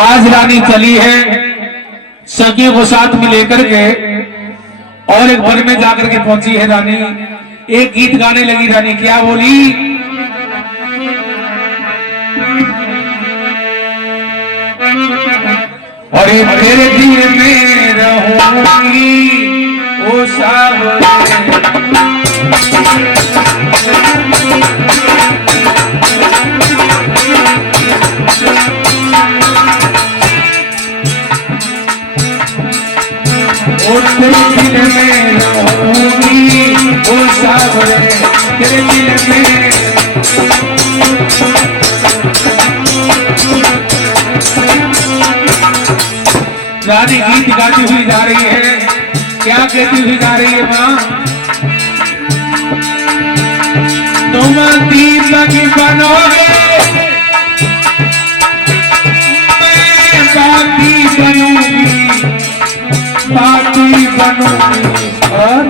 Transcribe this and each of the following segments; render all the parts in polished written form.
आज रानी चली है सखियों को साथ में लेकर के और एक वन में जाकर के पहुंची है रानी। एक गीत गाने लगी रानी। क्या बोली? और तेरे दिल में रहूंगी ओ सावरे। और तेरे दिल में रहूंगी ओ सावरे, तेरे दिल में। रानी गीत गाती हुई जा रही है। क्या कहती हुई जा रही है मां? तुम दीपक बनोगे मैं बाती बनूंगी, बाती बनूंगी। और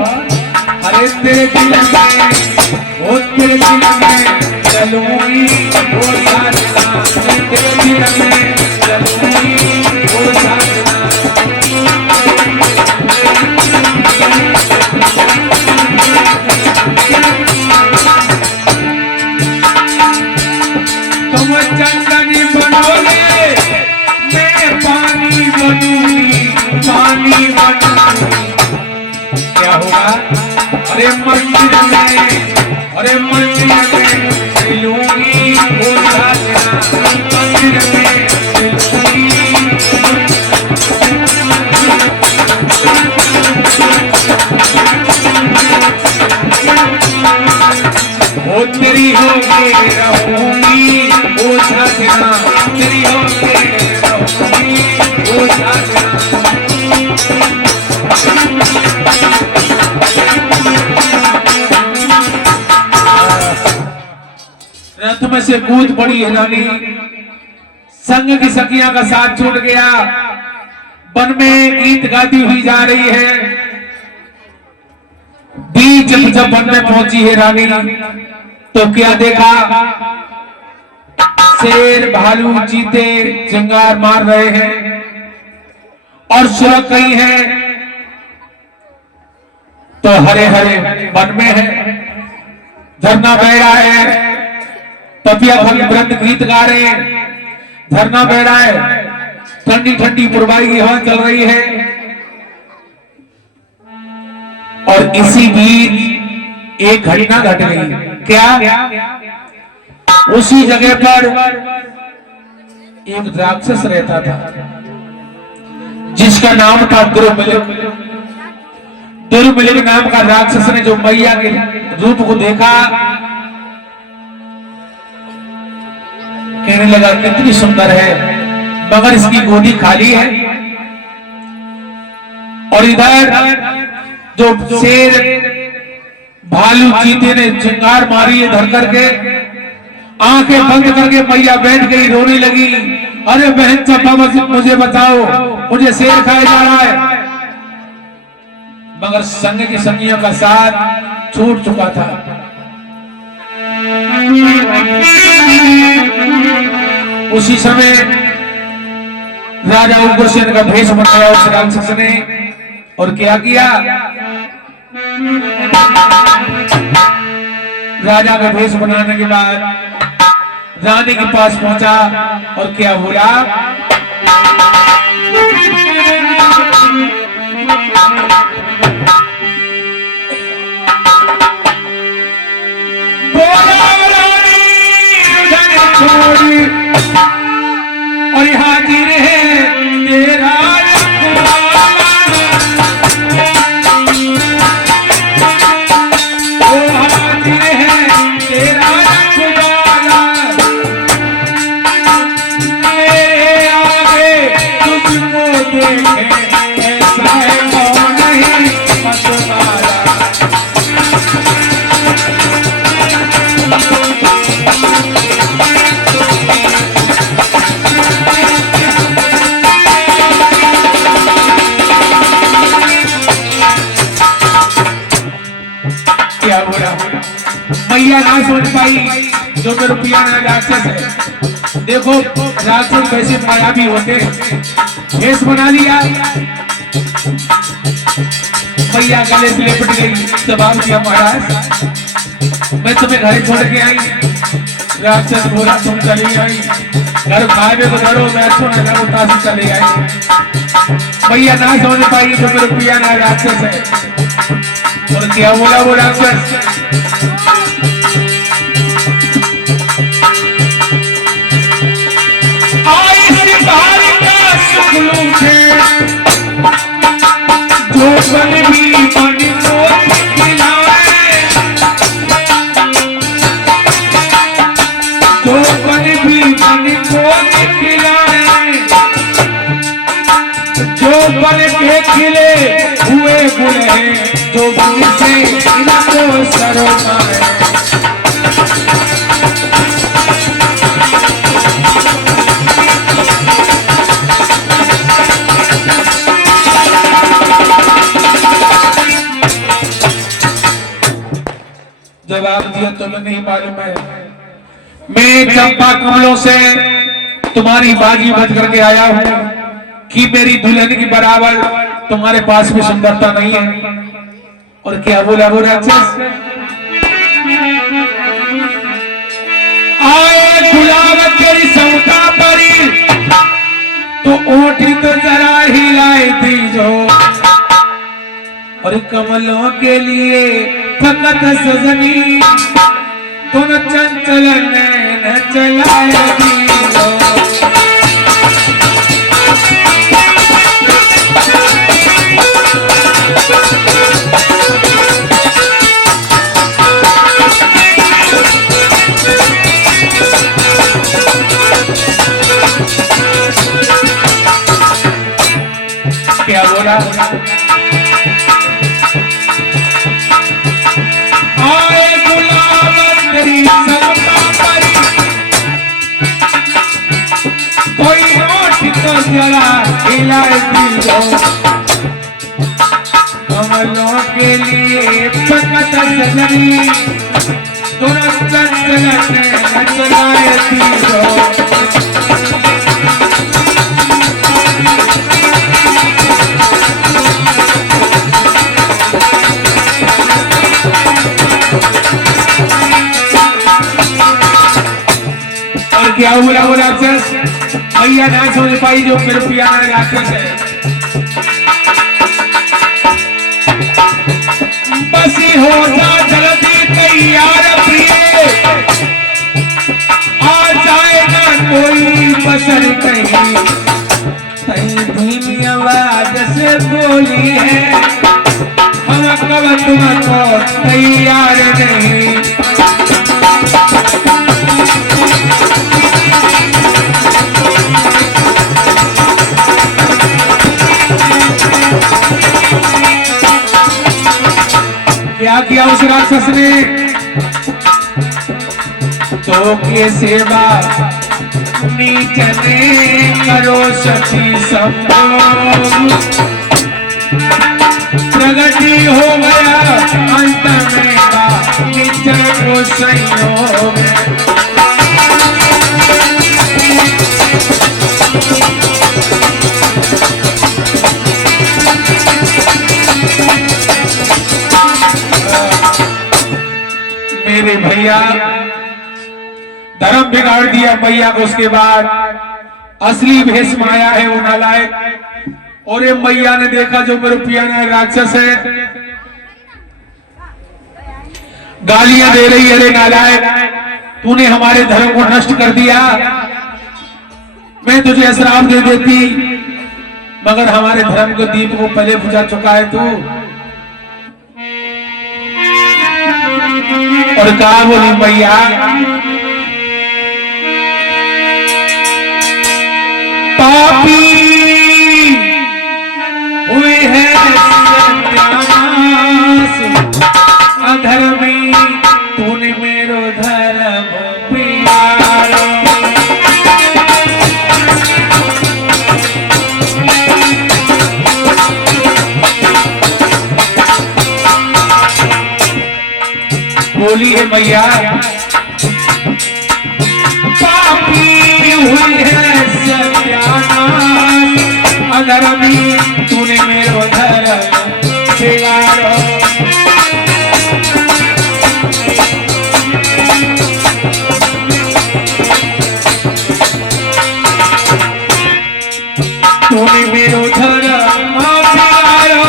अरे तेरे दिल में, ओ तेरे दिल में चलूंगी वो साजना, तेरे दिल में चलूंगी वो साजना। तुम चंदनी बनोगे मैं पानी बनूंगी, पानी बनूंगी। क्या होगा? अरे मंदिर में, अरे मंदिर में मिलूंगी वो साजना, मंदिर में मिलूंगी। वो तेरी होके रहूंगी वो साजना, तेरी होके रहूंगी वो साजना। रथ में से कूद पड़ी है रानी। संग की सखियां का साथ छूट गया। वन में गीत गाती हुई जा रही है। बीच जब वन में पहुंची है रानी तो क्या देखा? शेर, भालू, चीते चिंगार मार रहे हैं और सुरख गई है। तो हरे हरे वन में है, झरना बह रहा है, पपिया फल वृंद गीत गा रहे हैं, झरना बह रहा है, ठंडी ठंडी पुरवाई की हवा चल रही है। और इसी बीच एक घटना घट गई। क्या? उसी जगह पर एक राक्षस रहता था जिसका नाम था दुर्मिलिक। दुर्मिलिक नाम का राक्षस ने जो मैया के रूप को देखा कहने लगा कितनी सुंदर है, मगर इसकी गोदी खाली है। और इधर जो शेर, भालू, चीते ने चिंगार मारी है धर करके, आंखें बंद करके मैया बैठ गई, रोने लगी। अरे बहन चंपा मुझे बचाओ, मुझे शेर खाया जा रहा है। मगर संग की सखियों का साथ छूट चुका था। उसी समय राजा उग्रसेन का भेष बनाया उस राक्षस ने और क्या किया? राजा का भेष बनाने के बाद रानी के पास पहुंचा और क्या बोला? और हाजिर है तेरा ऐसा है कौन मैया ना समझ पाई जो मेरे पिया ना राक्षस है। देखो राक्षस वैसे मायावी होते, भेष बना लिया, मैया गले से लिपट गई। जवाब दिया महाराज मैं तुम्हें घर छोड़ के आई। राक्षस बोला तुम चली आई, घर खाए को धरो मैं अच्छो न करो तासी चले आई। मैया ना समझ पाई जो मेरे पिया ना राक्षस है। और क्या बोला वो राक्षस, आई सितारे का सुख लूटे जो बन भी बन को खिलाए, जो बन भी बन को खिलाए, जो बन के खिले हुए गुल हैं, जो बन से इनको सरोमाए। जवाब दिया तुम्हें नहीं मालूम है, मैं चंपा कमलों से तुम्हारी बाजी बच करके आया हूं कि मेरी दुल्हन की बराबर तुम्हारे पास भी सुंदरता नहीं है। और क्या बोला वो राक्षस, आए गुलाब तेरी समता परी तो ओठी तो जरा हिलाए थी जो, और कमलों के लिए फकत सजनी तुम चंचल नैन चलाए थी जो। क्या बोला, आए गुलाब तेरी समता परी कोई ओठ तो जरा हिलाए थी जो, कमलों के लिए फकत सजनी तुरंत चंचल नैन चलाए थी जो। क्या बोला वो राक्षस, मैया ना समझ पाई जो मेरे पिया ना राक्षस है। बसी हो जा जल्दी तैयार प्रिय, आ जाएगा कोई बसर कहीं, कहीं धीमी आवाज से बोली है हम कब तुमको तैयार नहीं। क्या किया उस राक्षस ने, तो के सेवा नीचने करो सती संभोग, प्रगति हो गया अंत में नीचन को संयोग। मेरे भैया धर्म बिगाड़ दिया मैया को, उसके बाद असली भेष में आया है वो नालायक। और ये मैया ने देखा जो मेरे पिया ना राक्षस है, गालियां दे रही है, अरे नालायक तूने हमारे धर्म को नष्ट कर दिया, मैं तुझे श्राप दे देती मगर हमारे धर्म के दीप को पहले बुझा चुका है तू। और कहा बोली मैया, पापी हुए हैं सन्यास, अधर्मी तूने मेरो धर्म पियारो। बोली है मैया पापी हुई है सत्यानाश, अधर्मी तूने मेरो धर्म बिगाड़ो। तूने मेरो धर्म बिगाड़ो,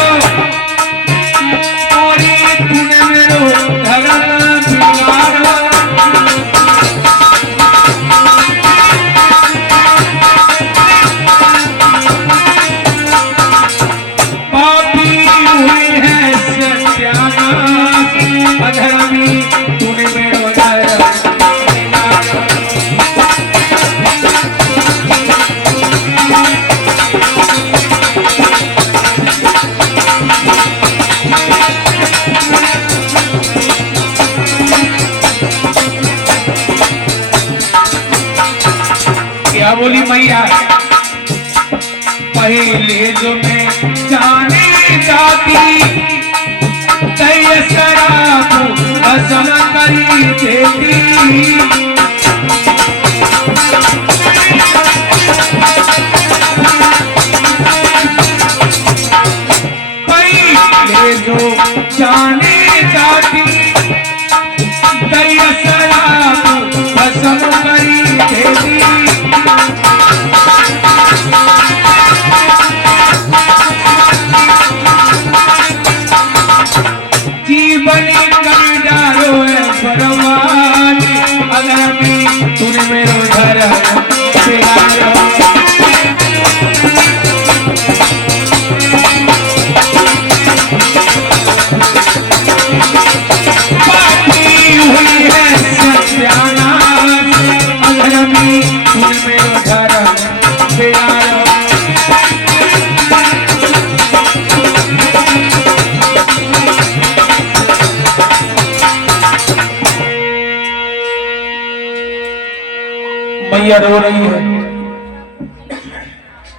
तूने मेरो धर्म बिगाड़ो। पापी हुई है सत्यानाश, अधर्मी तूने मेरो धर्म बिगाड़ो। क्या बोली मैया? पहले जो मैं जाने जाती तय शराब हसन करी देती, पहले जो जाने जाती तय शराब हसन करी देती। जीवनी कर डालो बर्बाद, अधर्मी तूने मेरो धर्म बिगाड़ो। पापी हुई है सत्यानाश, अधर्मी तूने मेरो धर्म बिगाड़ो। मैया रो रही है।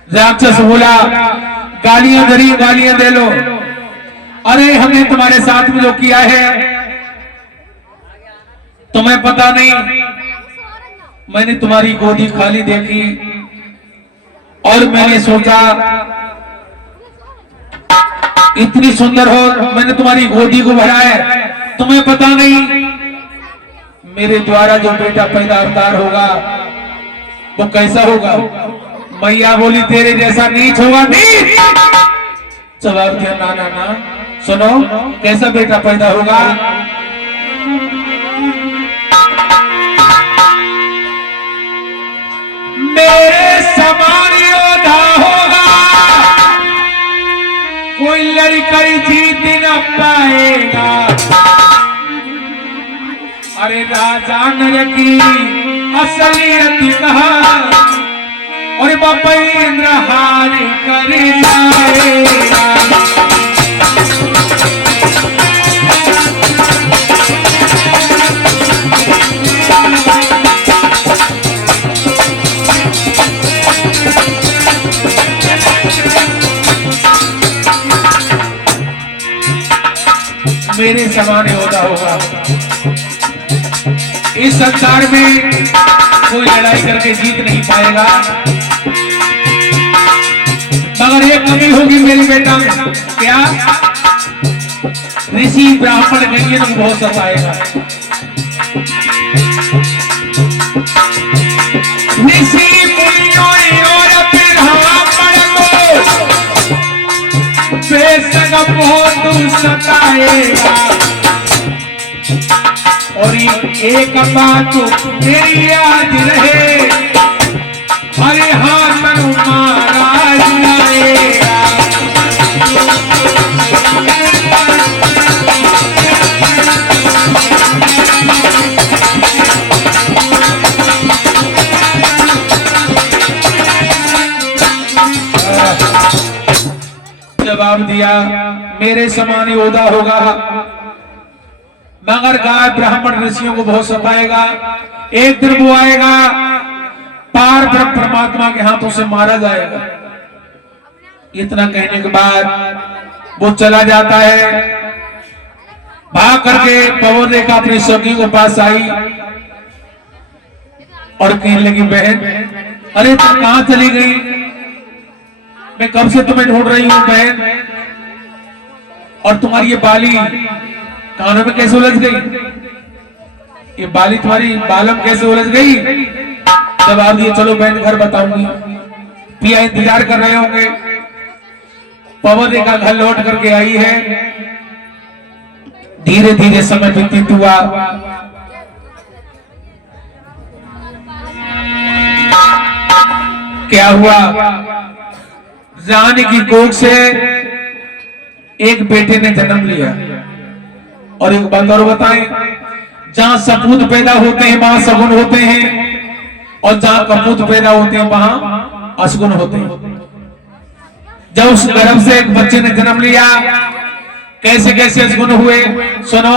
राक्षस बोला गालियां धरी, गालियां दे लो। अरे हमने तुम्हारे साथ में जो किया है तुम्हें पता नहीं। मैंने तुम्हारी गोदी खाली देखी और मैंने सोचा इतनी सुंदर हो, मैंने तुम्हारी गोदी को भरा है। तुम्हें पता नहीं मेरे द्वारा जो बेटा पैदा अवतार होगा वो कैसा होगा। मैया बोली तेरे जैसा नीच होगा। नीच जवाब दिया ना ना ना, सुनो कैसा बेटा पैदा होगा। मेरे समान योद्धा होगा, कोई लड़कर जीत न पाएगा। अरे राजा नर की असलियत कहा और बपेंद्र हार कर जाएगा। मेरे समान योद्धा होगा। इस संसार में कोई लड़ाई करके जीत नहीं पाएगा, मगर एक कमी होगी मेरे बेटा में। क्या? ऋषि ब्राह्मण गैयन को बहुत सताएगा। ऋषि मुनियों और ब्राह्मण को बेशक बहुत सताएगा। और एक बात मेरी याद रहे, हरे हाथ महाराज आएगा। जवाब दिया मेरे समान योद्धा होगा, मगर गाय ब्राह्मण ऋषियों को बहुत सताएगा। एक दिन वो आएगा, पार ब्रह्म परमात्मा के हाथों से मारा जाएगा। इतना कहने के बाद वो चला जाता है। भाग करके पवन रेखा अपनी सखी के पास आई और कहने लगी, बहन अरे तुम कहां चली गई? मैं कब से तुम्हें ढूंढ रही हूं बहन। और तुम्हारी ये बाली कानों में कैसे उलझ गई? ये बाली तुम्हारी बालों में कैसे उलझ गई? जवाब दिए, चलो बहन घर बताऊंगी। पिया इंतजार कर रहे होंगे। पवन रेखा घर लौट करके आई है। धीरे धीरे समय व्यतीत हुआ। क्या हुआ? रानी की कोख से एक बेटे ने जन्म लिया। और एक बात और बताएं, जहां सपूत पैदा होते हैं वहां सगुन होते हैं, और जहां कपूत पैदा होते हैं वहां असगुन होते हैं। जब उस गर्भ से एक बच्चे ने जन्म लिया, कैसे कैसे असगुन हुए सुनो।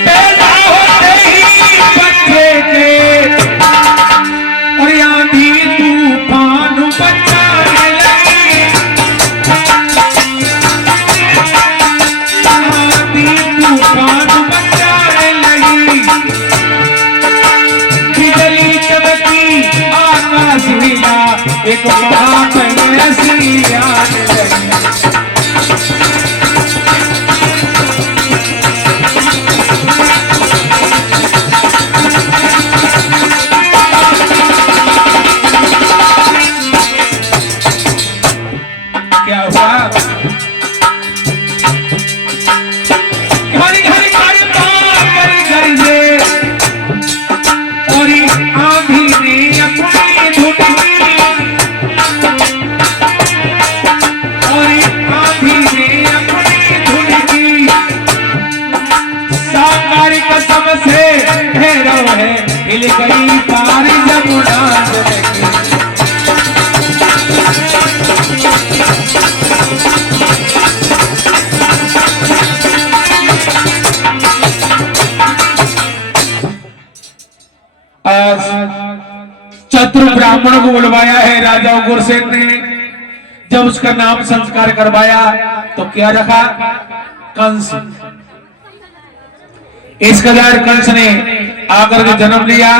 पैदा होते ही बच्चे के और आंधी तूफान बचाने लगी। आंधी तूफान बचाने लगी। बिजली चमकी आकाश हिला, एक महान ऐसी आने लगी। क्या हुआ? घड़ी घड़ी घड़ी घड़ी घड़ी से और आंधी ने अपनी धुन की, और आंधी ने अपनी धुन की। साकार कसम से भैरव है, हिल गई तारी जमुना की। चतुर ब्राह्मणों को बुलवाया है राजा गुरसेन ने। जब उसका नाम संस्कार करवाया तो क्या रखा? कंस। इस कदार कंस ने आकर के जन्म लिया।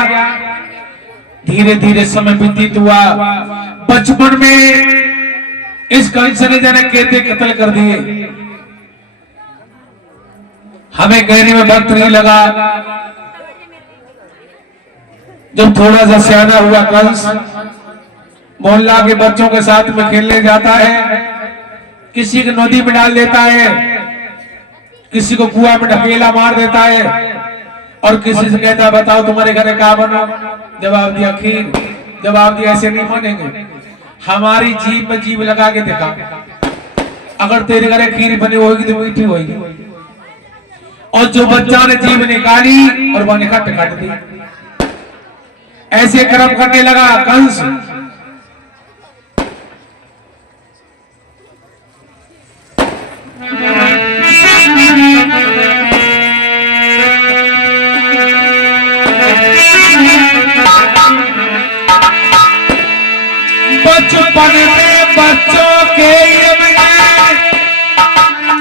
धीरे धीरे समय व्यतीत हुआ। बचपन में इस कंस ने जाने कहते कत्ल कर दिए। हमें कहने में वक्त नहीं लगा। जब थोड़ा सा सियाना हुआ कंस मोहल्ला के बच्चों के साथ में खेलने जाता है। किसी को नदी में डाल देता है, किसी को कुआं में ढकेला मार देता है, और किसी से कहता है बताओ तुम्हारे घर क्या बना? जवाब दिया खीर। जवाब दिया ऐसे नहीं मानेंगे, हमारी जीभ में जीभ लगा के देखा, अगर तेरे घर खीर बनी होगी तो मीठी होगी। और जो बच्चा ने जीभ निकाली और वह निकाट काट दी। ऐसे कर्म करने लगा कंस। बचपन में बच्चों के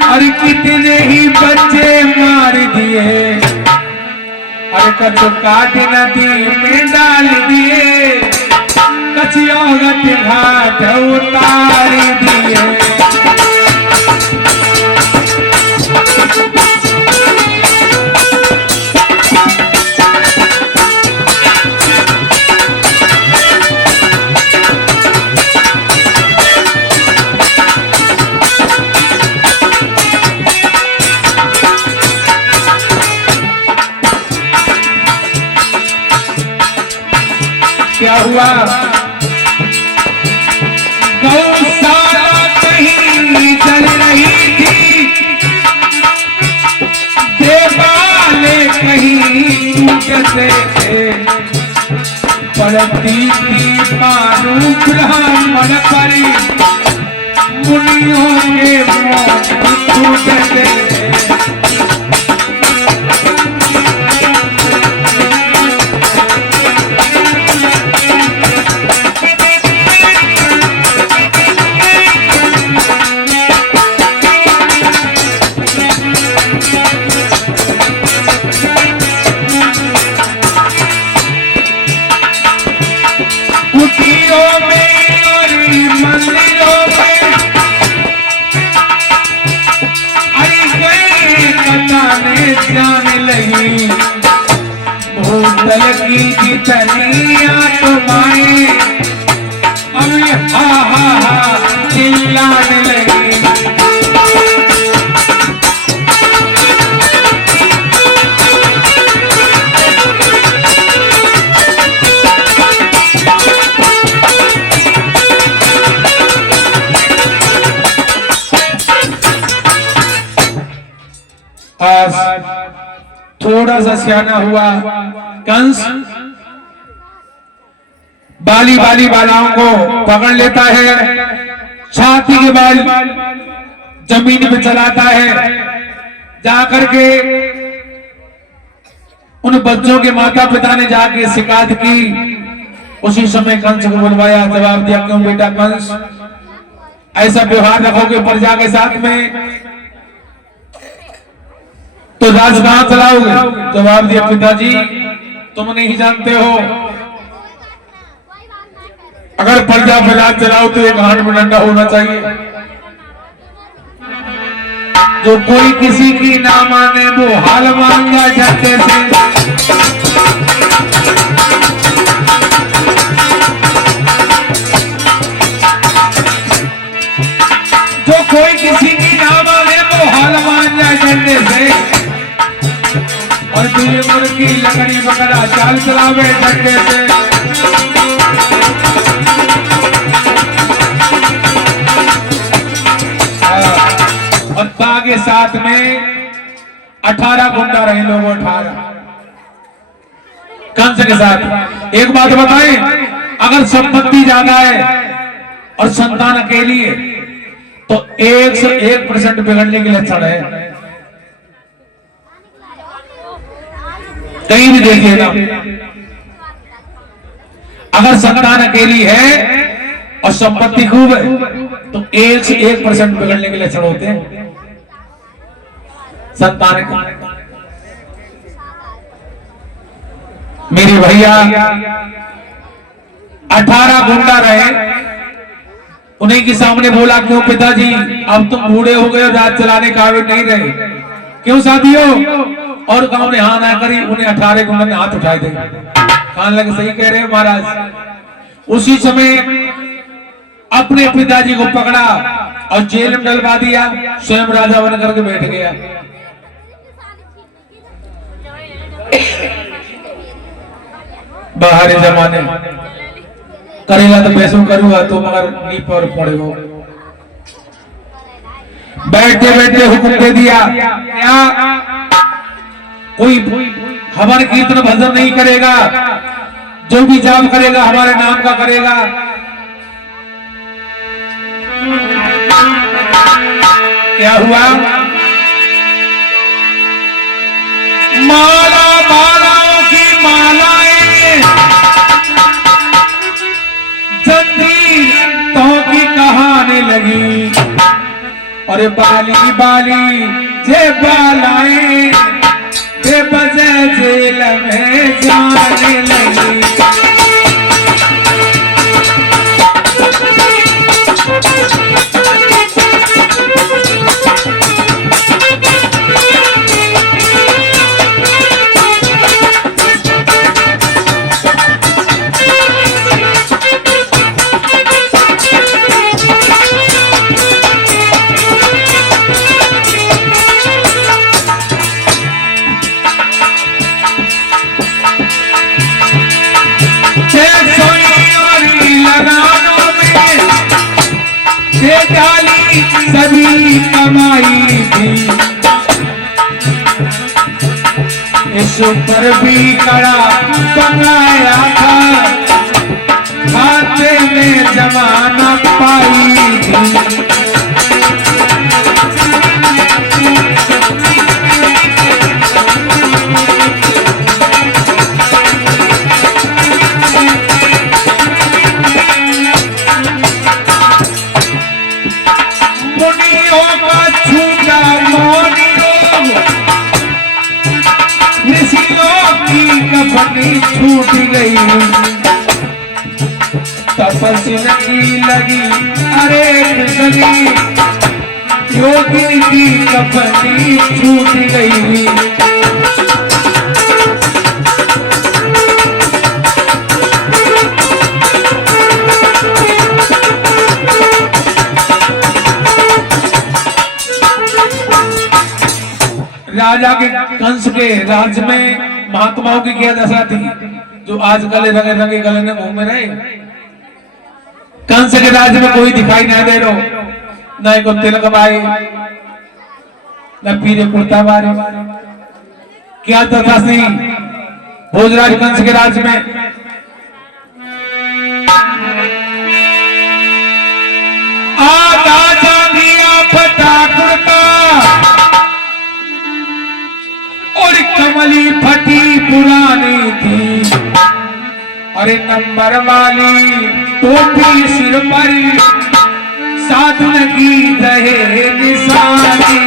और कितने ही बच्चे मार दिए। अरे कछु काट नदी में डाल दिए, कछियोगत घाट उतार दिए। क्या हुआ? गौशाला कहीं चल रही थी, देवाले कहीं टूटते थे। पड़ती थी मारू ब्राह्मण पर, मुनियों के मौन टूटते थे। लगी जितनिया तुम्हारे, अभी हा हा हा चिल्लाने लगी। आज थोड़ा सा सियाना हुआ कंस बाली बालाओं को पकड़ लेता है, छाती के बाल जमीन पे चलाता है, जाकर के उन बच्चों के माता पिता ने जाके शिकायत की। उसी समय कंस को बुलवाया, जवाब दिया, क्यों बेटा कंस ऐसा व्यवहार रखोगे प्रजा के साथ में, तो राज कहां चलाओगे? जवाब दिया, पिताजी तुम नहीं जानते हो, अगर प्रजा पे राज चलाओ तो एक हाथ में डंडा होना चाहिए। जो कोई किसी की ना माने वो हाल मांगा जाते से। जो कोई किसी की ना माने वो हाल मांगा जाते से, और तुझे मुर्गी लकड़ी बकरा चाल चलावे डंडे से। और ताके साथ में 18 गुंडा रहे लोग, 18 कंस के साथ। एक बात बताएं, अगर संपत्ति ज्यादा है और संतान अकेली है तो 101% बिगड़ने के लक्षण है। कहीं भी देखिएगा, अगर संतान अकेली है और संपत्ति खूब है तो 101% बिगड़ने के लक्षण होते हैं संतान के। मेरे भैया 18 गुंडा रहे, उन्हीं के सामने बोला, क्यों पिताजी अब तुम बूढ़े हो गए, राज चलाने काबिल नहीं रहे, क्यों साथियों? और गांव ने हाँ ना करी, उन्हें 18 गुंडों ने हाथ उठाए थे। कहने लगे, सही कह रहे हैं महाराज। उसी समय अपने पिताजी को पकड़ा और जेल में डलवा दिया, स्वयं राजा बन करके बैठ गया। बाहर जमाने करेगा तो पैसों करूंगा तो मगर नी पर पड़ेगा। बैठते बैठते हुक्म दे दिया, क्या कोई हमारे कीर्तन भजन नहीं करेगा, जो भी जाप करेगा हमारे नाम का करेगा। क्या हुआ? माला मालाओं की मालाएं, जंजीर तो की कहानी लगी, और बाली बाली जे बालाएं बजे जेल में जाने लगी। सभी कमाई थी, इस पर भी कड़ा बनाया था, खाते में जमाना पाई थी। छूट गई तपस्या की लगी, अरे लगी योगिनी की कपनी छूट गई। राजा के कंस के राज्य में महात्माओं की क्या दशा थी, जो आज गले रंगे रंगे गले में घूम रहे। कंस के राज्य में कोई दिखाई नहीं दे रहा, न को तिलक बाई, न पीरे कुर्ता बारे, क्या दशा थी भोजराज कंस के राज्य में। आधा चांदिया फटाकुर का और कमली फटी पुरानी थी, अरे नंबर वाली टोपी सिर पर साधन की रहे निशानी।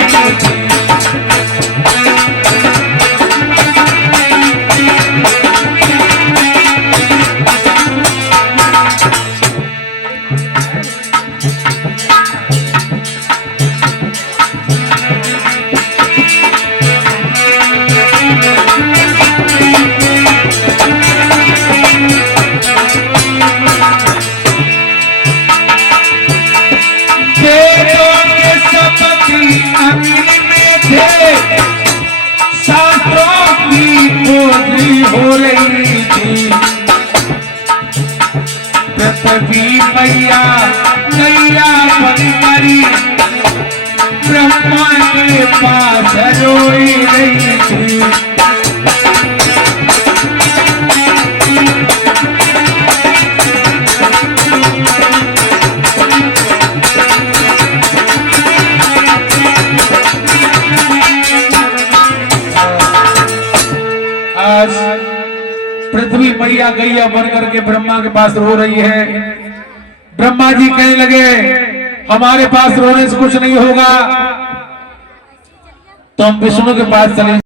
हो रही थी पृथ्वी मैया नैया बनकरी ब्रह्मा के पास रोई रही थी। आज पृथ्वी मैया गैया बन करके ब्रह्मा के पास रो रही है। ब्रह्मा जी कहने लगे हमारे पास रोने से कुछ नहीं होगा, तो हम विष्णु के पास चले